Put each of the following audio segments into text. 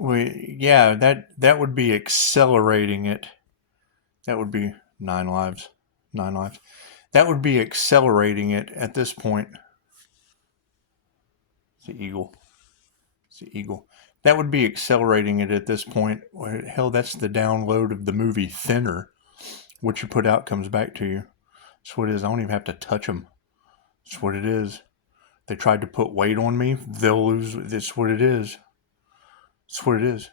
Yeah, that would be accelerating it. That would be 9 lives. 9 lives. That would be accelerating it at this point. It's the eagle. It's the eagle. That would be accelerating it at this point. Hell, that's the download of the movie Thinner. What you put out comes back to you. That's what it is. I don't even have to touch them. That's what it is. They tried to put weight on me. They'll lose. That's what it is. That's what it is.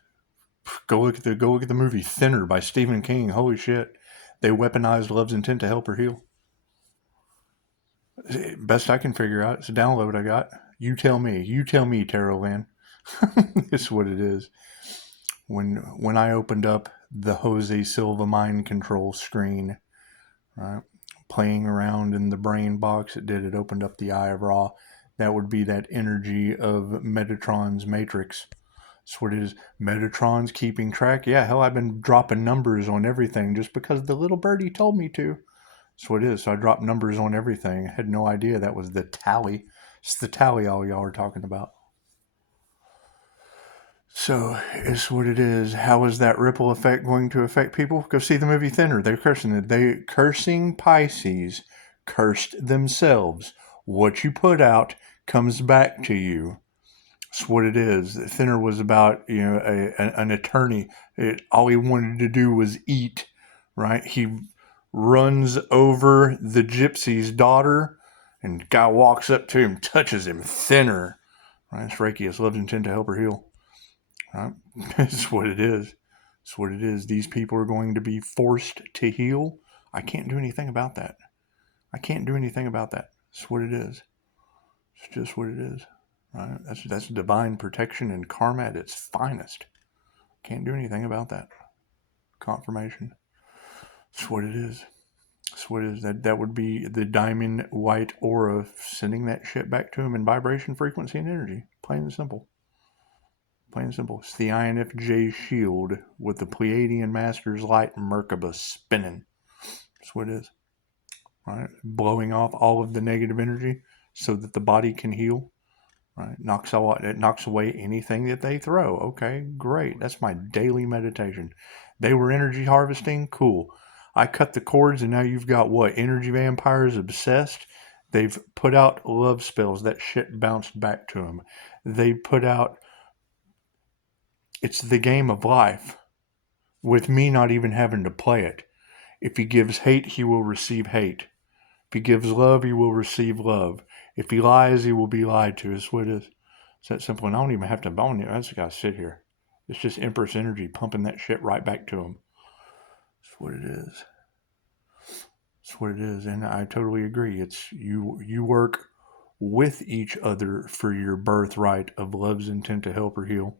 Go look at the movie Thinner by Stephen King. Holy shit. They weaponized love's intent to help her heal. Best I can figure out. It's a download I got. You tell me. You tell me, Tarot Land. It's what it is. When I opened up the Jose Silva mind control screen, right, playing around in the brain box, it opened up the Eye of Ra. That would be that energy of Metatron's matrix. That's what it is. Metatron's keeping track. Yeah, hell, I've been dropping numbers on everything just because the little birdie told me to. That's what it is. So I dropped numbers on everything. I had no idea that was the tally. It's the tally all y'all are talking about. So it's what it is. How is that ripple effect going to affect people? Go see the movie Thinner. They're cursing it. They cursing Pisces, cursed themselves. What you put out comes back to you. That's what it is. Thinner was about an attorney. All he wanted to do was eat. Right? He runs over the gypsy's daughter, and guy walks up to him, touches him. Thinner. Right? It's Reiki. It's love's intent to help her heal. Right? It's what it is. It's what it is. These people are going to be forced to heal. I can't do anything about that. I can't do anything about that. It's what it is. It's just what it is. Right? That's divine protection and karma at its finest. Can't do anything about that. Confirmation. It's what it is. It's what it is. That would be the diamond white aura sending that shit back to him in vibration, frequency, and energy. Plain and simple. Plain and simple. It's the INFJ shield with the Pleiadian Master's Light Merkaba spinning. That's what it is. Right? Blowing off all of the negative energy so that the body can heal. Right? It knocks away anything that they throw. Okay, great. That's my daily meditation. They were energy harvesting. Cool. I cut the cords, and now you've got what? Energy vampires obsessed. They've put out love spells. That shit bounced back to them. They put out. It's the game of life, with me not even having to play it. If he gives hate, he will receive hate. If he gives love, he will receive love. If he lies, he will be lied to. That's what it is. It's that simple. And I don't even have to bone it. I just got to sit here. It's just Empress energy pumping that shit right back to him. That's what it is. That's what it is. And I totally agree. It's you work with each other for your birthright of love's intent to help or heal.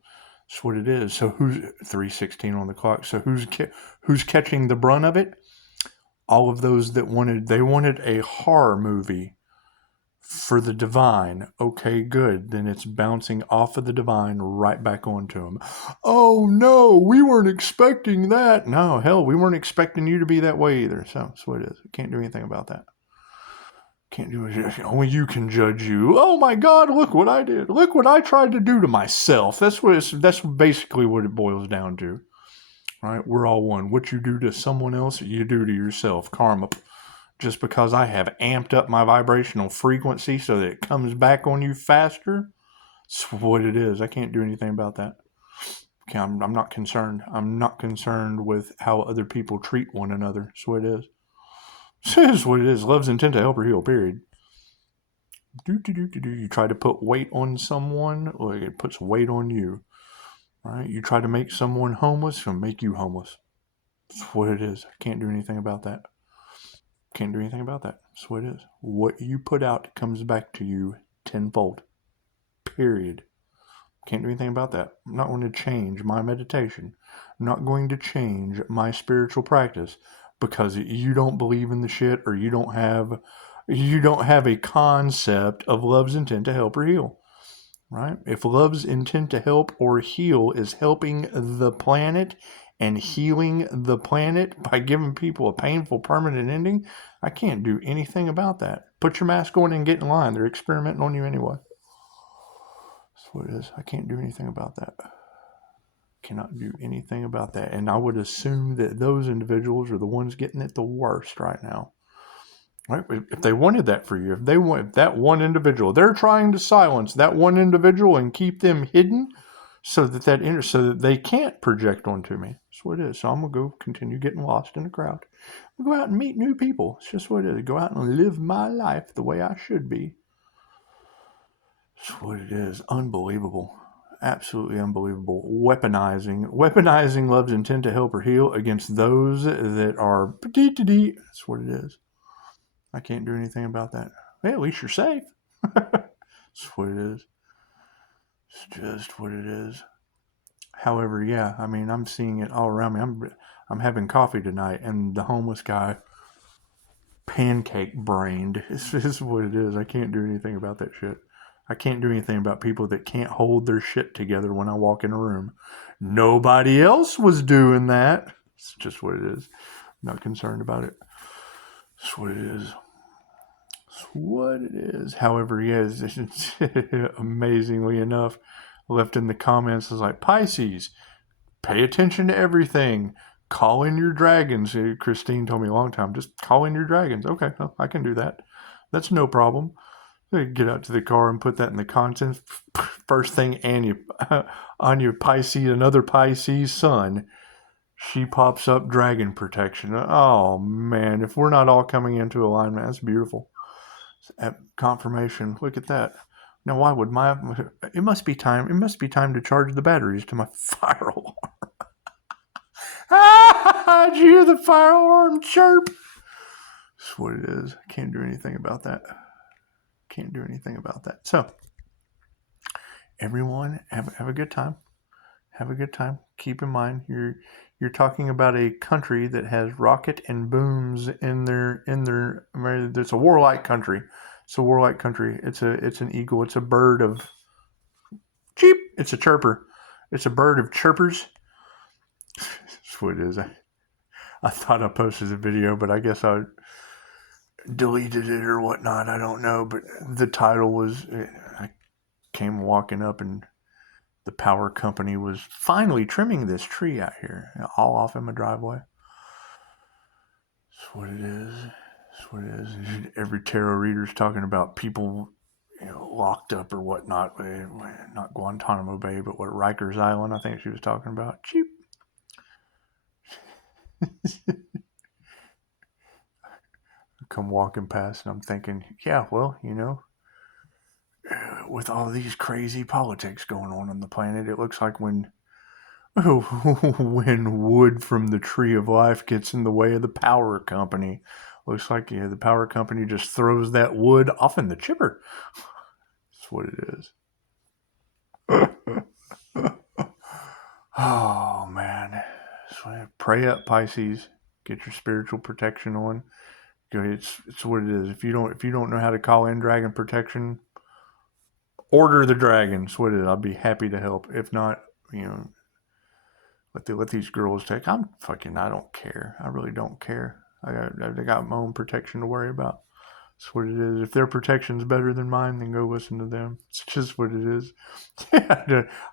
That's what it is. So who's 3:16 on the clock? So who's catching the brunt of it? All of those that wanted a horror movie for the divine. Okay, good. Then it's bouncing off of the divine right back onto him. Oh no, we weren't expecting that. No, hell, we weren't expecting you to be that way either. So that's what it is. Can't do anything about that. Can't do it. Only you can judge you. Oh my God! Look what I did. Look what I tried to do to myself. That's basically what it boils down to. Right? We're all one. What you do to someone else, you do to yourself. Karma. Just because I have amped up my vibrational frequency so that it comes back on you faster, it's what it is. I can't do anything about that. Okay, I'm not concerned. I'm not concerned with how other people treat one another. That's what it is. This is what it is. Love's intent to help or heal, period. You try to put weight on someone, or it puts weight on you. Right? You try to make someone homeless, it'll make you homeless. That's what it is. I can't do anything about that. Can't do anything about that. That's what it is. What you put out comes back to you tenfold. Period. Can't do anything about that. I'm not going to change my meditation. I'm not going to change my spiritual practice because you don't believe in the shit or you don't have a concept of love's intent to help or heal. Right? If love's intent to help or heal is helping the planet and healing the planet by giving people a painful permanent ending, I can't do anything about that. Put your mask on and get in line. They're experimenting on you anyway. That's what it is. I can't do anything about that. cannot do anything about that. And I would assume that those individuals are the ones getting it the worst right now. Right? If they wanted that for you, if that one individual, they're trying to silence that one individual and keep them hidden so that they can't project onto me. That's what it is. So I'm gonna go continue getting lost in the crowd. I'll go out and meet new people. It's just what it is. Go out and live my life the way I should be. That's what it is. Unbelievable. Absolutely unbelievable. Weaponizing love's intent to help or heal against those that are petite. That's what it is. I can't do anything about that. Hey, at least you're safe. That's what it is. It's just what it is. However, yeah, I mean, I'm seeing it all around me. I'm having coffee tonight, and the homeless guy, pancake brained. This is what it is. I can't do anything about that shit. I can't do anything about people that can't hold their shit together when I walk in a room. Nobody else was doing that. It's just what it is. I'm not concerned about it. It's what it is. It's what it is. However, yes, amazingly enough, left in the comments is like, Pisces, pay attention to everything. Call in your dragons. Christine told me a long time, just call in your dragons. Okay, well, I can do that. That's no problem. Get out to the car and put that in the contents. First thing, on your Pisces, another Pisces sun, she pops up dragon protection. Oh man, if we're not all coming into alignment, that's beautiful. Confirmation. Look at that. Now, why would it must be time to charge the batteries to my fire alarm. Did you hear the fire alarm chirp? That's what it is. I can't do anything about that. So, everyone, have a good time. Have a good time. Keep in mind, you're talking about a country that has rocket and booms in their. It's a warlike country. It's a warlike country. It's an eagle. It's a bird of cheep. It's a chirper. It's a bird of chirpers. That's what it is. I thought I posted a video, but I guess I deleted it or whatnot. I don't know. But the title was, I came walking up and the power company was finally trimming this tree out here, all off in my driveway. That's what it is. That's what it is. Every tarot reader's talking about people, locked up or whatnot. Not Guantanamo Bay, but what, Rikers Island, I think she was talking about. Cheap. Come walking past and I'm thinking, yeah, well, with all these crazy politics going on the planet, it looks like when wood from the tree of life gets in the way of the power company, looks like the power company just throws that wood off in the chipper. That's what it is. Oh man, so pray up, Pisces. Get your spiritual protection on. It's what it is. If you don't know how to call in dragon protection, order the dragons. What it is. I'll be happy to help. If not, let these girls take. I don't care. I really don't care. I got my own protection to worry about. That's what it is. If their protection's better than mine, then go listen to them. It's just what it is.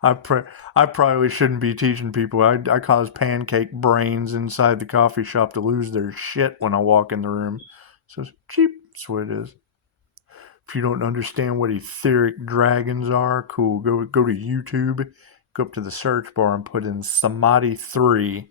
I probably shouldn't be teaching people. I cause pancake brains inside the coffee shop to lose their shit when I walk in the room. So it's cheap. That's what it is. If you don't understand what etheric dragons are, cool. Go to YouTube. Go up to the search bar and put in Samadhi 3.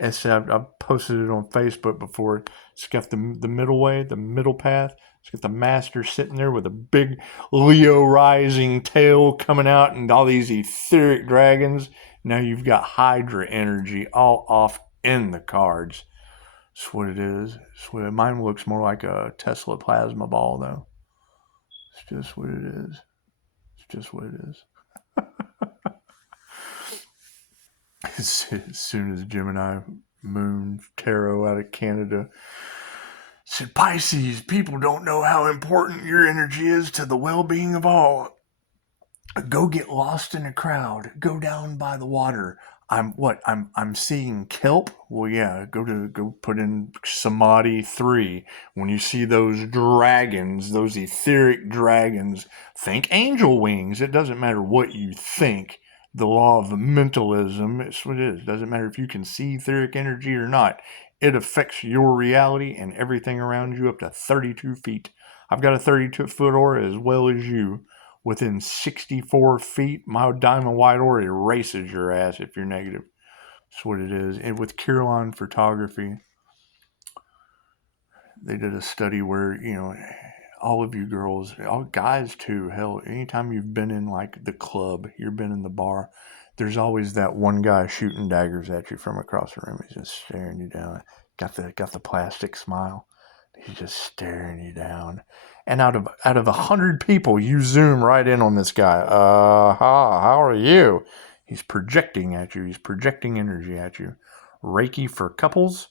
I've posted it on Facebook before. It's got the middle way, the middle path. It's got the master sitting there with a big Leo rising tail coming out and all these etheric dragons. Now you've got Hydra energy all off in the cards. That's what it is. Mine looks more like a Tesla plasma ball, though. It's just what it is. It's just what it is. As soon as Gemini Moon Tarot out of Canada said, Pisces, people don't know how important your energy is to the well-being of all. Go get lost in a crowd. Go down by the water. I'm seeing kelp. Well, yeah, go put in Samadhi 3. When you see those dragons, those etheric dragons, think angel wings. It doesn't matter what you think. The law of mentalism, it's what it is. Doesn't matter if you can see etheric energy or not. It affects your reality and everything around you up to 32 feet. I've got a 32-foot aura as well as you. Within 64 feet, my diamond white aura erases your ass if you're negative. That's what it is. And with Caroline photography, they did a study where, all of you girls, all guys too, hell, anytime you've been in like the club, you've been in the bar, there's always that one guy shooting daggers at you from across the room. He's just staring you down. Got the plastic smile. He's just staring you down. And out of 100 people, you zoom right in on this guy. How are you? He's projecting at you. He's projecting energy at you. Reiki for couples.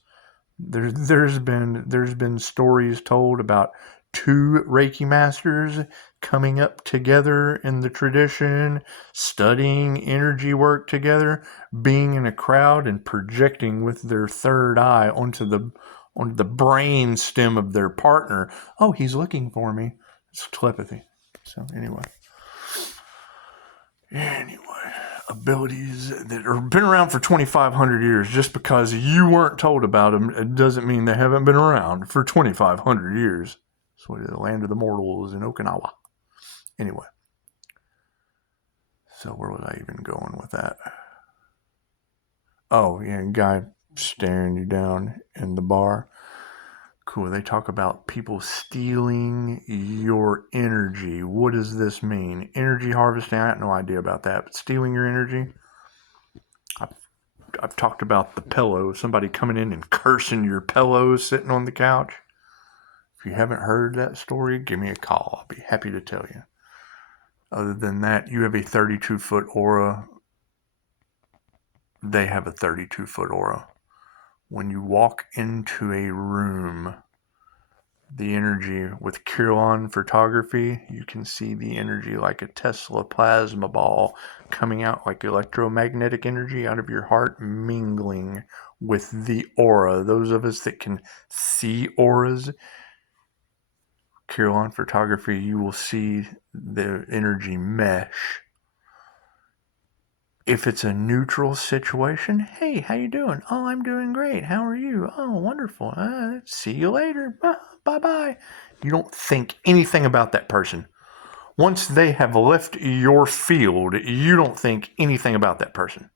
There's been stories told about two Reiki masters coming up together in the tradition, studying energy work together, being in a crowd and projecting with their third eye onto the brain stem of their partner. Oh, he's looking for me. It's telepathy. So anyway, abilities that have been around for 2,500 years. Just because you weren't told about them, it doesn't mean they haven't been around for 2,500 years. So the land of the mortals in Okinawa. Anyway, so where was I even going with that? Oh, yeah, guy staring you down in the bar. Cool. They talk about people stealing your energy. What does this mean? Energy harvesting, I have no idea about that. But stealing your energy? I've talked about the pillow. Somebody coming in and cursing your pillow sitting on the couch. If you haven't heard that story, give me a call. I'll be happy to tell you. Other than that, you have a 32-foot aura. They have a 32-foot aura. When you walk into a room, the energy with Caroline photography, you can see the energy like a Tesla plasma ball coming out like electromagnetic energy out of your heart, mingling with the aura. Those of us that can see auras, Caroline photography, you will see the energy mesh. If it's a neutral situation, hey, how you doing? Oh, I'm doing great. How are you? Oh, wonderful. See you later. Bye-bye. You don't think anything about that person. Once they have left your field, you don't think anything about that person.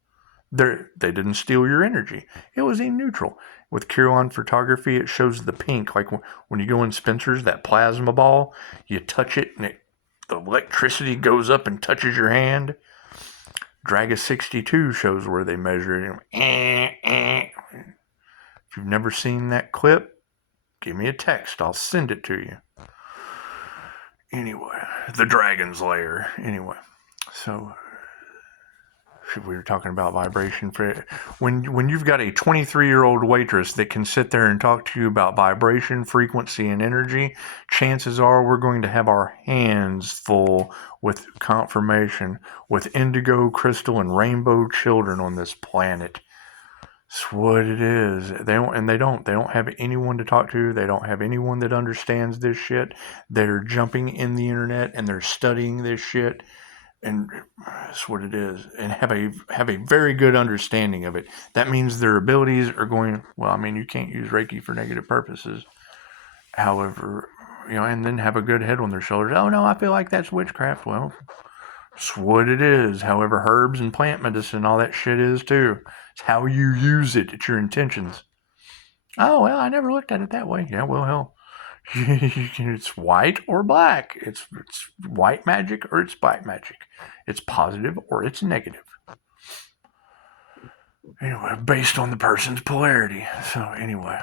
They didn't steal your energy. It was in neutral. With Caroline photography, it shows the pink. Like when you go in Spencer's, that plasma ball, you touch it and the electricity goes up and touches your hand. Draga 62 shows where they measure it. If you've never seen that clip, give me a text. I'll send it to you. Anyway, the Dragon's Lair. Anyway, so we were talking about vibration. When you've got a 23-year-old waitress that can sit there and talk to you about vibration, frequency, and energy, chances are we're going to have our hands full with confirmation, with indigo, crystal, and rainbow children on this planet. That's what it is. They don't have anyone to talk to. They don't have anyone that understands this shit. They're jumping in the internet and they're studying this shit. And that's what it is, and have a very good understanding of it. That means their abilities are going, well, I mean, you can't use Reiki for negative purposes. However, and then have a good head on their shoulders. Oh, no, I feel like that's witchcraft. Well, that's what it is. However, herbs and plant medicine, all that shit is too. It's how you use it. It's your intentions. Oh, well, I never looked at it that way. Yeah, well, hell. It's white or black. It's white magic or it's black magic. It's positive or it's negative. Anyway, based on the person's polarity. So anyway,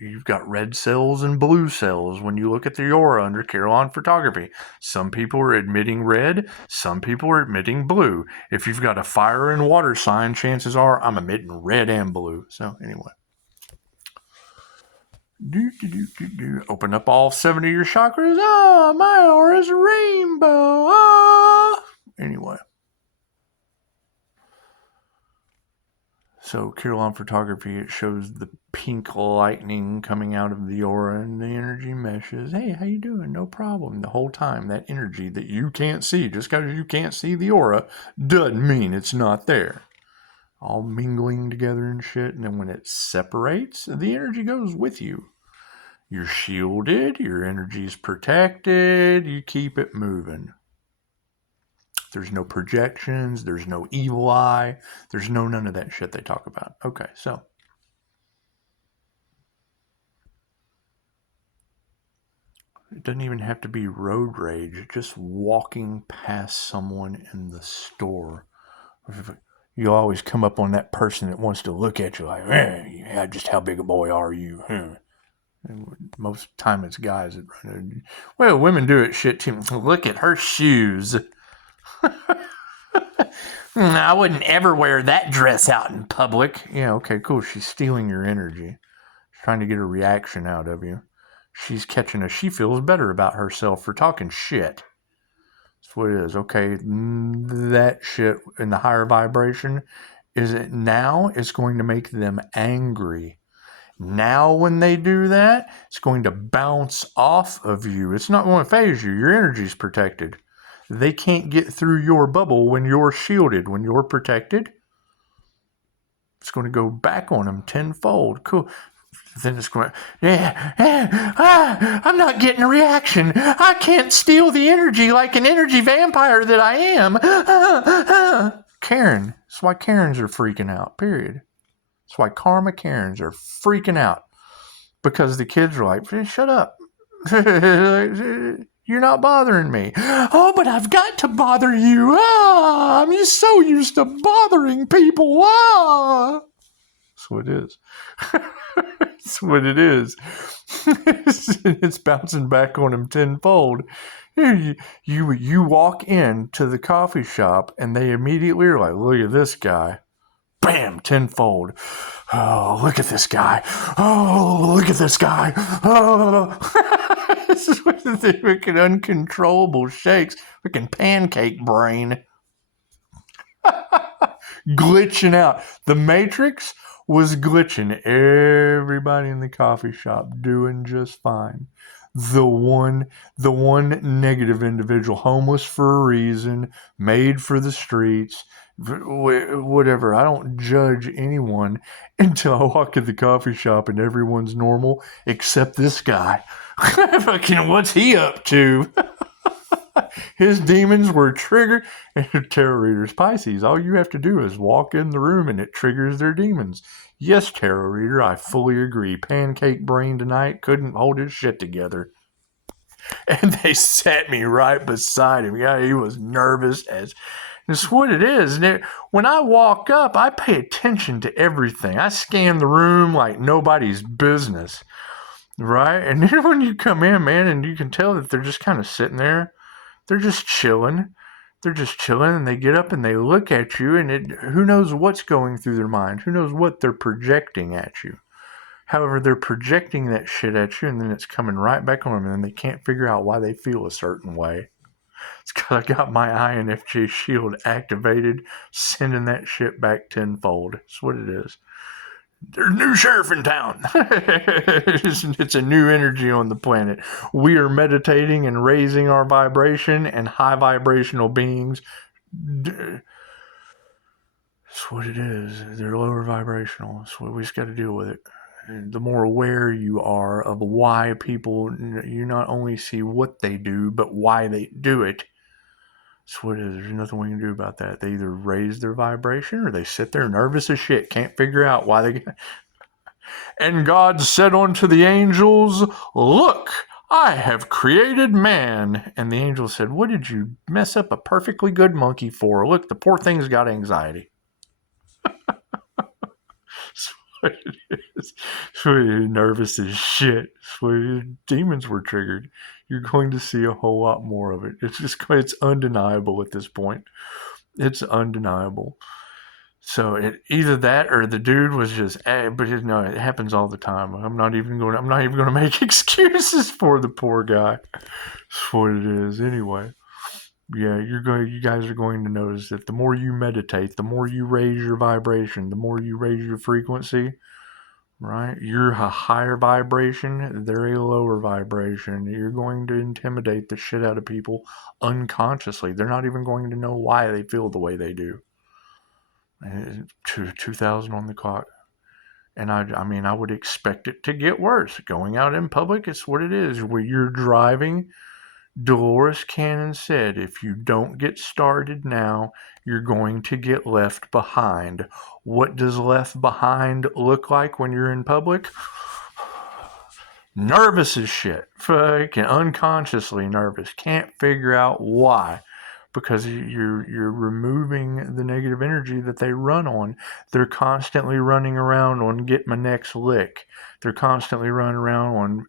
you've got red cells and blue cells when you look at the aura under Caroline photography. Some people are emitting red. Some people are emitting blue. If you've got a fire and water sign, chances are I'm emitting red and blue. So anyway. Open up all 7 of your chakras. Ah, my aura's a rainbow. Ah. Anyway. So Caroline photography, it shows the pink lightning coming out of the aura, and the energy meshes. Hey, how you doing? No problem. The whole time, that energy that you can't see, just because you can't see the aura, doesn't mean it's not there. All mingling together and shit, and then when it separates, the energy goes with you. You're shielded, your energy's protected, you keep it moving. There's no projections, there's no evil eye, there's no none of that shit they talk about. Okay, so it doesn't even have to be road rage, just walking past someone in the store. You always come up on that person that wants to look at you like, yeah, just how big a boy are you? And most time it's guys that run it. Well, women do it shit too. Look at her shoes. I wouldn't ever wear that dress out in public. Yeah, okay, cool. She's stealing your energy. She's trying to get a reaction out of you. She's catching a, she feels better about herself for talking shit. That's what it is. Okay, that shit in the higher vibration is it now it's going to make them angry. Now when they do that, it's going to bounce off of you. It's not going to phase you. Your energy's protected. They can't get through your bubble when you're shielded. When you're protected, it's going to go back on them tenfold. Cool. Then it's going, I'm not getting a reaction. I can't steal the energy like an energy vampire that I am. Karen. That's why Karens are freaking out, period. That's why karma Karens are freaking out. Because the kids are like, shut up. You're not bothering me. Oh, but I've got to bother you. I'm just so used to bothering people. That's what it is. That's what it is. It's bouncing back on him tenfold. You walk into the coffee shop and they immediately are like, look at this guy. Bam, tenfold. Oh, look at this guy. Oh, look at this guy. Oh. This is what the freaking uncontrollable shakes. Freaking pancake brain. Glitching out. The Matrix was glitching. Everybody in the coffee shop doing just fine. The one negative individual, homeless for a reason, made for the streets, whatever. I don't judge anyone until I walk in the coffee shop and everyone's normal except this guy. Fucking what's he up to? His demons were triggered. Tarot readers, Pisces, all you have to do is walk in the room and it triggers their demons. Yes, tarot reader, I fully agree. Pancake brain tonight couldn't hold his shit together. And they sat me right beside him. Yeah, he was nervous as... That's what it is. When I walk up, I pay attention to everything. I scan the room like nobody's business. Right? And then when you come in, man, and you can tell that they're just kind of sitting there. They're just chilling. They're just chilling, and they get up and they look at you, and who knows what's going through their mind? Who knows what they're projecting at you? However, they're projecting that shit at you, and then it's coming right back on them, and they can't figure out why they feel a certain way. It's because I got my INFJ shield activated, sending that shit back tenfold. That's what it is. There's a new sheriff in town. It's a new energy on the planet. We are meditating and raising our vibration, and high vibrational beings. That's what it is. They're lower vibrational. That's what we just got to deal with it. And the more aware you are of why people, you not only see what they do, but why they do it. That's what it is. There's nothing we can do about that. They either raise their vibration or they sit there nervous as shit, can't figure out why they... And God said unto the angels, look, I have created man. And the angel said, what did you mess up a perfectly good monkey for? Look, the poor thing's got anxiety. That's what it is. So you're nervous as shit. So your demons were triggered. You're going to see a whole lot more of it. It's undeniable at this point. It's undeniable. So either that or the dude was just, but no, it happens all the time. I'm not even going to make excuses for the poor guy. That's what it is. Anyway, yeah, you guys are going to notice that the more you meditate, the more you raise your vibration, the more you raise your frequency, right? You're a higher vibration, they're a lower vibration. You're going to intimidate the shit out of people unconsciously. They're not even going to know why they feel the way they do. 2000 on the clock. And I mean, I would expect it to get worse. Going out in public, it's what it is. Where you're driving, Dolores Cannon said, if you don't get started now, you're going to get left behind. What does left behind look like when you're in public? Nervous as shit. Fucking unconsciously nervous. Can't figure out why. Because you're removing the negative energy that they run on. They're constantly running around on get my next lick. They're constantly running around on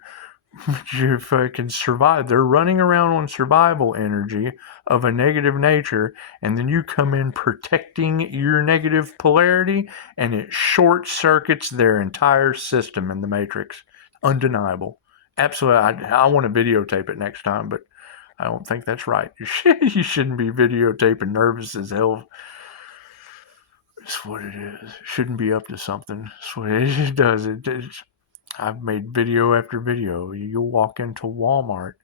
if I can survive. They're running around on survival energy of a negative nature, and then you come in protecting your negative polarity, and it short circuits their entire system in the matrix. Undeniable. Absolutely. I want to videotape it next time, but I don't think that's right. You shouldn't be videotaping nervous as hell. It's what it is. Shouldn't be up to something. It's what it does. I've made video after video. You'll walk into Walmart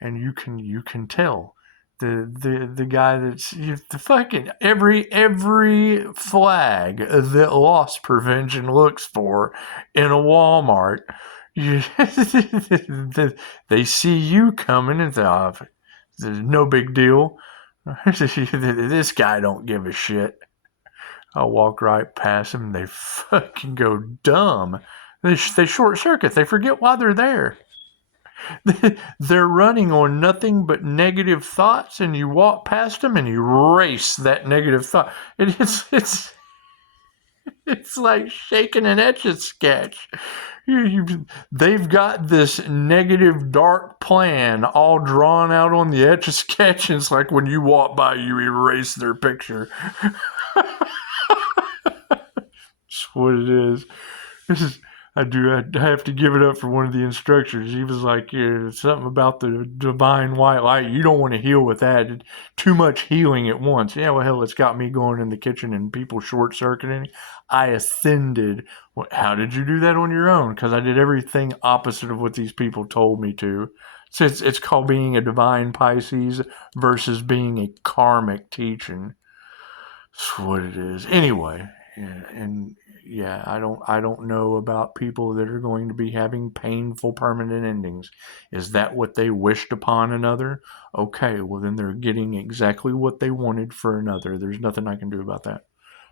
and you can tell the guy that's the fucking every flag that loss prevention looks for in a Walmart. They see you coming and think, oh, there's no big deal. This guy don't give a shit. I'll walk right past them and they fucking go dumb. They short circuit. They forget why they're there. They're running on nothing but negative thoughts, and you walk past them and you erase that negative thought. It's like shaking an Etch-a-Sketch. They've got this negative, dark plan all drawn out on the Etch-a-Sketch, and it's like when you walk by, you erase their picture. That's what it is. I have to give it up for one of the instructors. He was like, yeah, something about the divine white light. You don't want to heal with that. Too much healing at once. Yeah, well, hell, it's got me going in the kitchen and people short-circuiting. I ascended. How did you do that on your own? Because I did everything opposite of what these people told me to. So it's called being a divine Pisces versus being a karmic teaching. That's what it is. Anyway, and yeah, I don't know about people that are going to be having painful permanent endings. Is that what they wished upon another? Okay, well then they're getting exactly what they wanted for another. There's nothing I can do about that.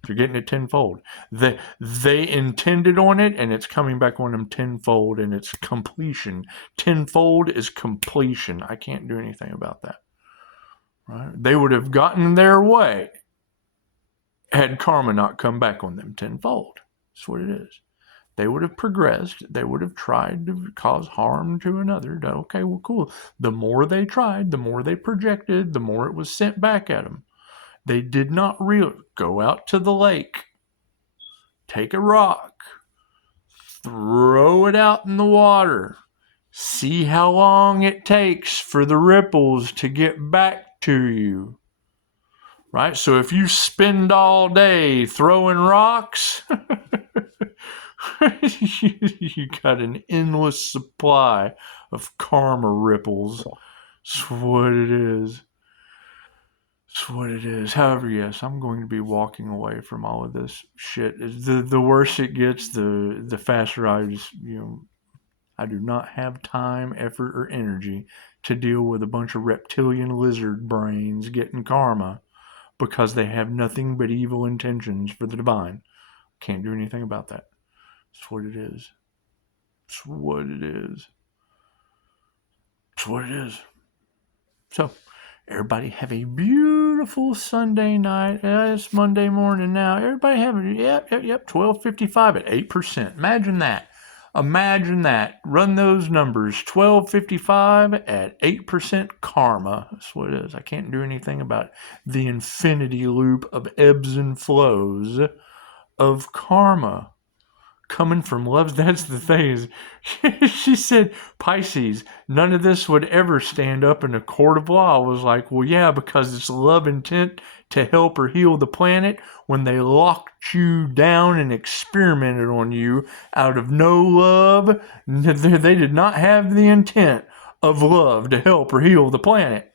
They're getting it tenfold. They intended on it, and it's coming back on them tenfold, and it's completion. Tenfold is completion. I can't do anything about that. Right? They would have gotten their way had karma not come back on them tenfold. That's what it is. They would have progressed. They would have tried to cause harm to another. Okay, well, cool. The more they tried, the more they projected, the more it was sent back at them. They did not go out to the lake, take a rock, throw it out in the water, see how long it takes for the ripples to get back to you. Right? So if you spend all day throwing rocks, you got an endless supply of karma ripples. That's what it is. That's what it is. However, yes, I'm going to be walking away from all of this shit. The worse it gets, the faster I just, I do not have time, effort, or energy to deal with a bunch of reptilian lizard brains getting karma because they have nothing but evil intentions for the divine. Can't do anything about that. That's what it is. It's what it is. It's what it is. So, everybody have a beautiful Sunday night. It's Monday morning now. Everybody have a, yep, 12:55 at 8%. Imagine that. Run those numbers. 12:55 at 8% karma. That's what it is. I can't do anything about the infinity loop of ebbs and flows of karma coming from love. That's the thing. She said, Pisces, none of this would ever stand up in a court of law. I was like, well, yeah, because it's love intent to help or heal the planet when they locked you down and experimented on you out of no love. They did not have the intent of love to help or heal the planet.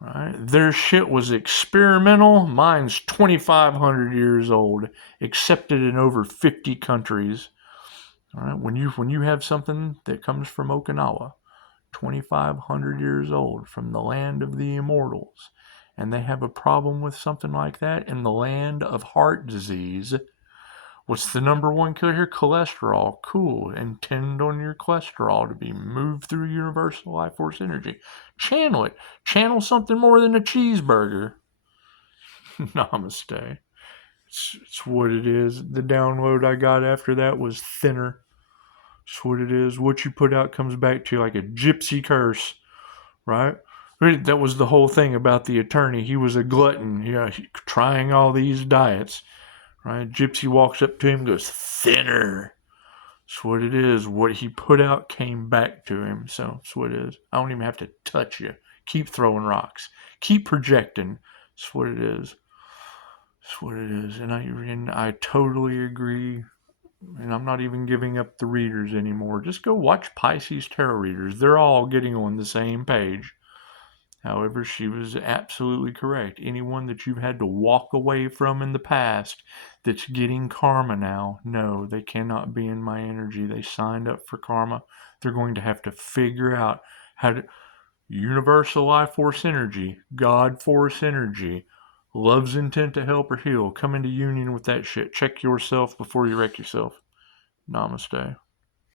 Right? Their shit was experimental. Mine's 2,500 years old, accepted in over 50 countries. All right? When you have something that comes from Okinawa, 2,500 years old, from the land of the immortals, and they have a problem with something like that in the land of heart disease. What's the number one killer here? Cholesterol. Cool. Intend on your cholesterol to be moved through universal life force energy. Channel it. Channel something more than a cheeseburger. Namaste. It's what it is. The download I got after that was thinner. It's what it is. What you put out comes back to you like a gypsy curse, right? That was the whole thing about the attorney. He was a glutton, trying all these diets, right? Gypsy walks up to him and goes, thinner. That's what it is. What he put out came back to him. So that's what it is. I don't even have to touch you. Keep throwing rocks. Keep projecting. That's what it is. That's what it is. And I totally agree. And I'm not even giving up the readers anymore. Just go watch Pisces tarot readers. They're all getting on the same page. However, she was absolutely correct. Anyone that you've had to walk away from in the past that's getting karma now, no, they cannot be in my energy. They signed up for karma. They're going to have to figure out how to... Universal life force energy, God force energy, love's intent to help or heal. Come into union with that shit. Check yourself before you wreck yourself. Namaste.